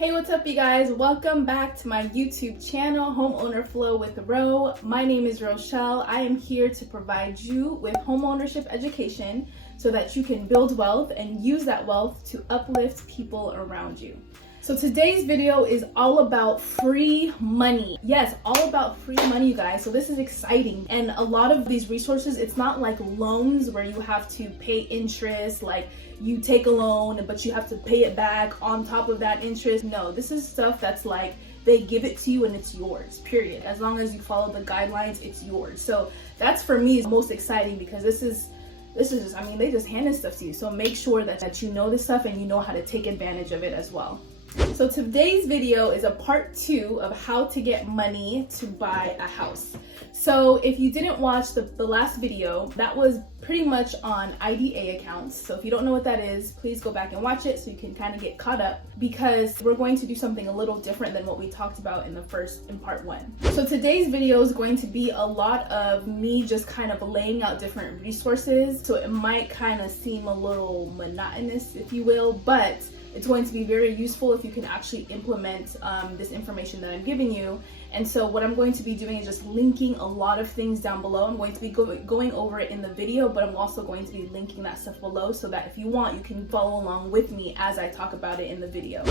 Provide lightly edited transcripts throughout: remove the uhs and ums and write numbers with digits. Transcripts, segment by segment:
Hey, what's up you guys? Welcome back to my YouTube channel, Homeowner Flow with Ro. My name is Rochelle. I am here to provide you with homeownership education so that you can build wealth and use that wealth to uplift people around you. So today's video is all about free money. Yes, all about free money, you guys. So this is exciting. And a lot of these resources, it's not like loans where you have to pay interest, like you take a loan, but you have to pay it back on top of that interest. No, this is stuff that's like, they give it to you and it's yours, period. As long as you follow the guidelines, it's yours. So that's for me is most exciting because this is just, I mean, they just handed stuff to you. So make sure that you know this stuff and you know how to take advantage of it as well. So today's video is a part 2 of how to get money to buy a house. So if you didn't watch the last video, that was pretty much on IDA accounts. So if you don't know what that is, please go back and watch it so you can kind of get caught up, because we're going to do something a little different than what we talked about in part 1. So today's video is going to be a lot of me just kind of laying out different resources. So it might kind of seem a little monotonous, if you will, but it's going to be very useful if you can actually implement this information that I'm giving you. And so what I'm going to be doing is just linking a lot of things down below. I'm going to be going over it in the video, but I'm also going to be linking that stuff below so that if you want, you can follow along with me as I talk about it in the video.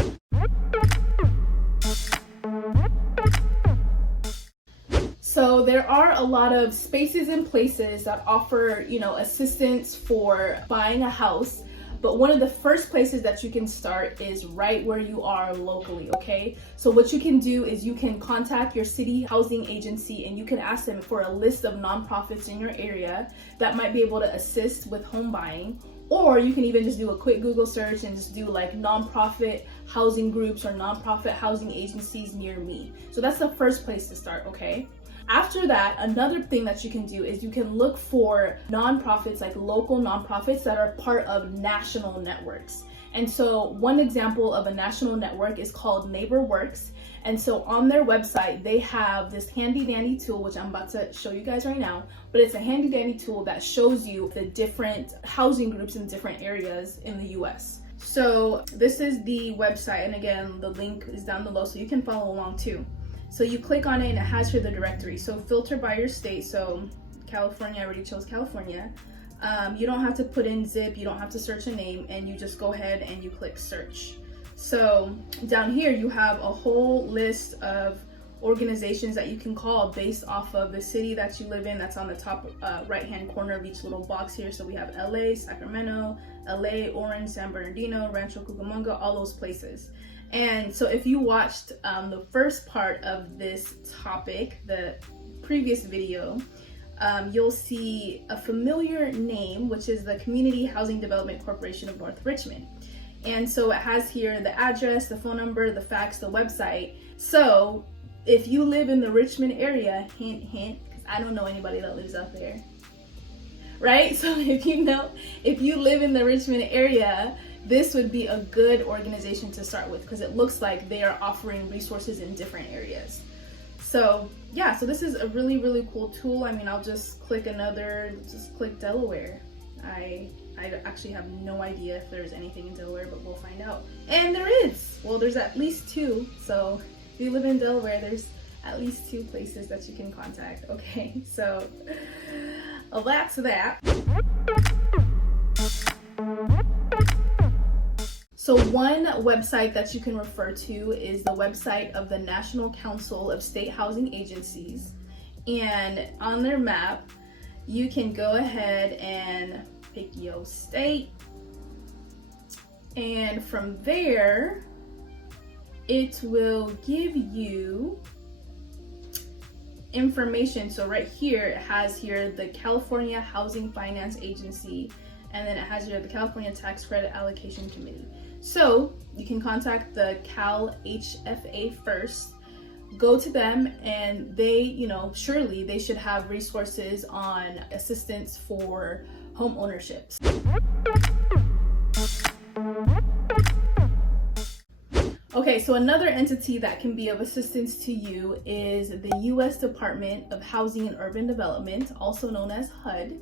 So there are a lot of spaces and places that offer, assistance for buying a house. But one of the first places that you can start is right where you are locally, okay? So what you can do is you can contact your city housing agency and you can ask them for a list of nonprofits in your area that might be able to assist with home buying. Or you can even just do a quick Google search and just do like nonprofit housing groups or nonprofit housing agencies near me. So that's the first place to start, okay? After that, another thing that you can do is you can look for nonprofits, like local nonprofits that are part of national networks. And so one example of a national network is called NeighborWorks. And so on their website, they have this handy dandy tool, which I'm about to show you guys right now, but it's a handy dandy tool that shows you the different housing groups in different areas in the US. So this is the website. And again, the link is down below so you can follow along too. So you click on it and it has here the directory. So filter by your state. So California, I already chose California. You don't have to put in zip, you don't have to search a name, and you just go ahead and you click search. So down here you have a whole list of organizations that you can call based off of the city that you live in. That's on the top right hand corner of each little box here. So we have LA, Sacramento, LA, Orange, San Bernardino, Rancho Cucamonga, all those places. And so if you watched the first part of this topic, the previous video, you'll see a familiar name, which is the Community Housing Development Corporation of North Richmond. And so it has here the address, the phone number, the fax, the website. So if you live in the Richmond area, hint, hint, because I don't know anybody that lives out there, right? So if you live in the Richmond area, this would be a good organization to start with because it looks like they are offering resources in different areas. So yeah, so this is a really, really cool tool. I mean, I'll just click click Delaware. I actually have no idea if there's anything in Delaware, but we'll find out. And there is. Well, there's at least 2. So if you live in Delaware, there's at least 2 places that you can contact. Okay, so well, that's that. So one website that you can refer to is the website of the National Council of State Housing Agencies. And on their map, you can go ahead and pick your state. And from there, it will give you information. So right here, it has here the California Housing Finance Agency, and then it has here the California Tax Credit Allocation Committee. So you can contact the Cal HFA first, go to them, and they, surely they should have resources on assistance for home ownership. Okay, so another entity that can be of assistance to you is the U.S. Department of Housing and Urban Development, also known as HUD.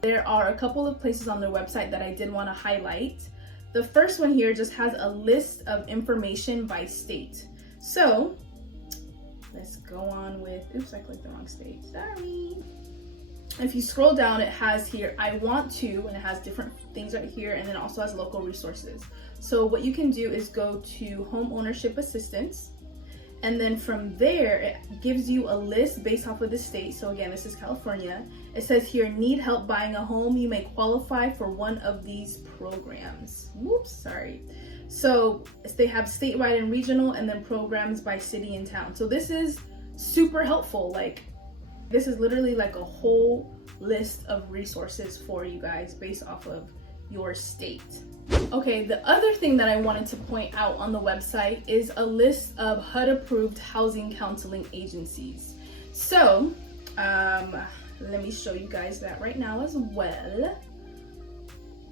There are a couple of places on their website that I did want to highlight. The first one here just has a list of information by state. So let's go on with, oops, I clicked the wrong state, sorry. If you scroll down, it has here, I want to, and it has different things right here, and then it also has local resources. So what you can do is go to home ownership assistance, and then from there, it gives you a list based off of the state. So again, this is California. It says here, need help buying a home? You may qualify for one of these programs. Whoops, sorry. So they have statewide and regional, and then programs by city and town. So this is super helpful. Like, this is literally like a whole list of resources for you guys based off of your state. Okay, the other thing that I wanted to point out on the website is a list of HUD-approved housing counseling agencies. So, let me show you guys that right now as well.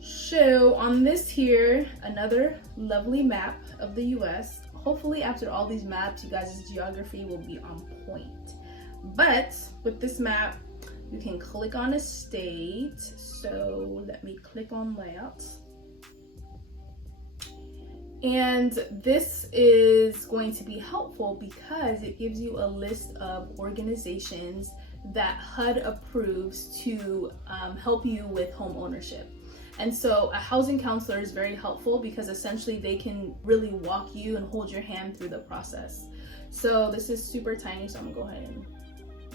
So on this here, another lovely map of the US. Hopefully after all these maps, you guys' geography will be on point. But with this map, you can click on a state. So let me click on that. And this is going to be helpful because it gives you a list of organizations that HUD approves to help you with home ownership. And so a housing counselor is very helpful because essentially they can really walk you and hold your hand through the process. So this is super tiny, so I'm gonna go ahead and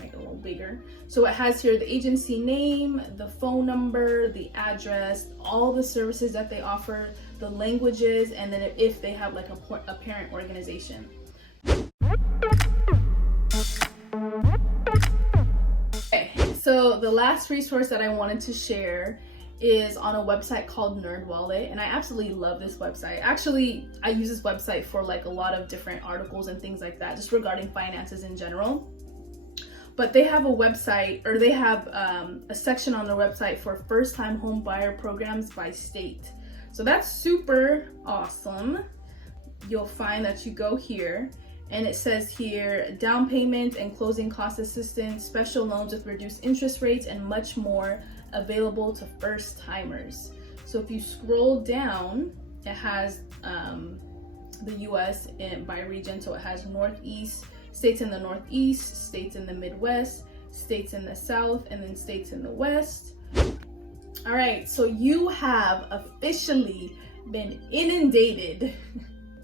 make it a little bigger. So it has here the agency name, the phone number, the address, all the services that they offer, the languages, and then if they have like a parent organization. Okay, so the last resource that I wanted to share is on a website called Nerdwallday, and I absolutely love this website. Actually, I use this website for like a lot of different articles and things like that, just regarding finances in general. But they have a website, or they have a section on their website for first-time home buyer programs by state. So that's super awesome. You'll find that you go here, and it says here, down payment and closing cost assistance, special loans with reduced interest rates, and much more available to first timers. So if you scroll down, it has the US by region. So it has Northeast, states in the Northeast, states in the Midwest, states in the South, and then states in the West. All right, so you have officially been inundated.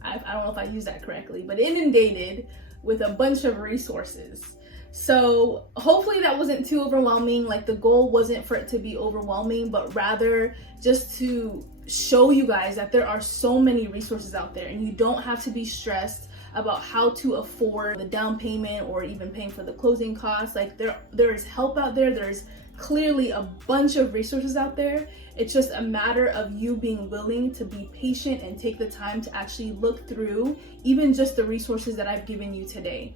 I don't know if I used that correctly, but inundated with a bunch of resources. So hopefully that wasn't too overwhelming. Like, the goal wasn't for it to be overwhelming, but rather just to show you guys that there are so many resources out there, and you don't have to be stressed about how to afford the down payment or even paying for the closing costs. Like, there is help out there. There's clearly a bunch of resources out there. It's just a matter of you being willing to be patient and take the time to actually look through even just the resources that I've given you today.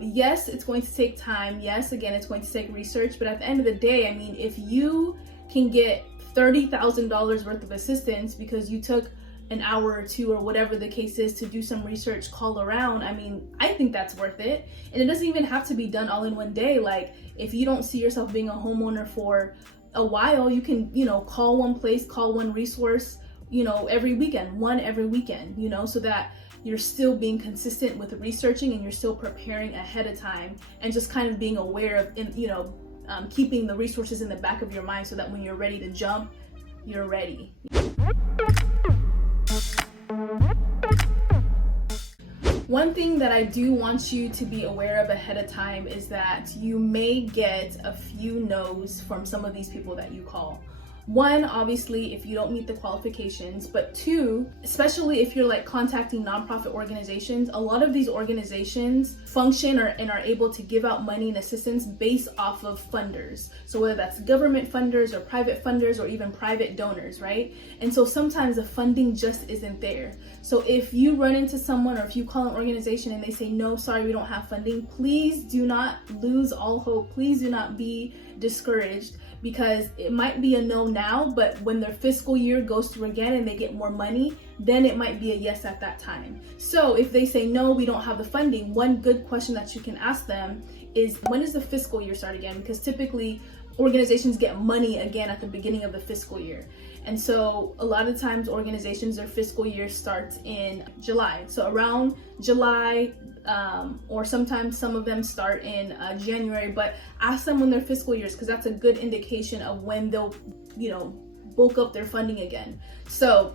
Yes, it's going to take time. Yes, again, it's going to take research, but at the end of the day, I mean, if you can get $30,000 worth of assistance because you took an hour or two or whatever the case is to do some research, call around, I mean, I think that's worth it. And it doesn't even have to be done all in one day. Like, if you don't see yourself being a homeowner for a while, you can, call one place, call one resource, every weekend, so that you're still being consistent with researching and you're still preparing ahead of time, and just kind of being aware of, keeping the resources in the back of your mind so that when you're ready to jump, you're ready. One thing that I do want you to be aware of ahead of time is that you may get a few no's from some of these people that you call. One, obviously, if you don't meet the qualifications, but two, especially if you're like contacting nonprofit organizations, a lot of these organizations function and are able to give out money and assistance based off of funders. So whether that's government funders or private funders or even private donors, right? And so sometimes the funding just isn't there. So if you run into someone or if you call an organization and they say, no, sorry, we don't have funding, please do not lose all hope. Please do not be discouraged, because it might be a no now, but when their fiscal year goes through again and they get more money, then it might be a yes at that time. So if they say, no, we don't have the funding, one good question that you can ask them is, when does the fiscal year start again? Because typically organizations get money again at the beginning of the fiscal year. And so a lot of times organizations, their fiscal year starts in July. So around July, or sometimes some of them start in January, but ask them when their fiscal years, because that's a good indication of when they'll, bulk up their funding again. So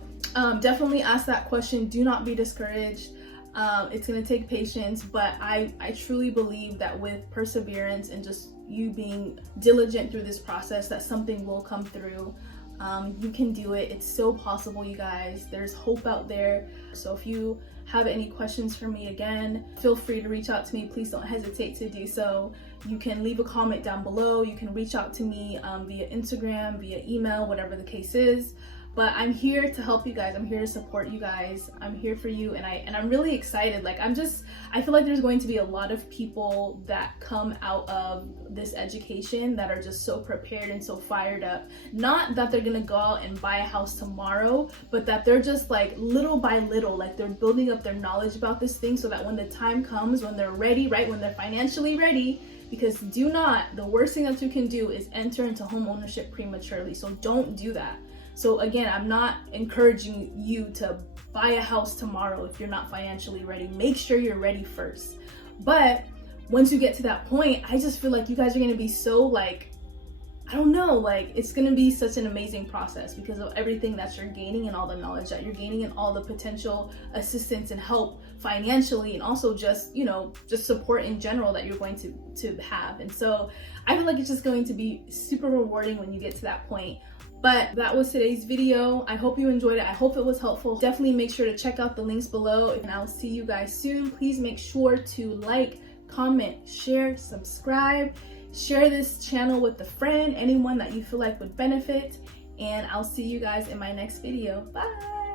definitely ask that question. Do not be discouraged. It's going to take patience, but I truly believe that with perseverance and just you being diligent through this process, that something will come through. You can do it. It's so possible, you guys. There's hope out there. So if you have any questions for me, again, feel free to reach out to me. Please don't hesitate to do so. You can leave a comment down below. You can reach out to me via Instagram, via email, whatever the case is. But I'm here to help you guys. I'm here to support you guys. I'm here for you, and I'm really excited. Like I feel like there's going to be a lot of people that come out of this education that are just so prepared and so fired up. Not that they're gonna go out and buy a house tomorrow, but that they're just like little by little, like they're building up their knowledge about this thing so that when the time comes, when they're ready, right, when they're financially ready, because the worst thing that you can do is enter into home ownership prematurely. So don't do that. So again, I'm not encouraging you to buy a house tomorrow if you're not financially ready. Make sure you're ready first. But once you get to that point, I just feel like you guys are going to be so it's going to be such an amazing process because of everything that you're gaining and all the knowledge that you're gaining and all the potential assistance and help financially, and also just support in general that you're going to have. And so I feel like it's just going to be super rewarding when you get to that point. But that was today's video. I hope you enjoyed it. I hope it was helpful. Definitely make sure to check out the links below, and I'll see you guys soon. Please make sure to like, comment, share, subscribe, share this channel with a friend, anyone that you feel like would benefit, and I'll see you guys in my next video. Bye.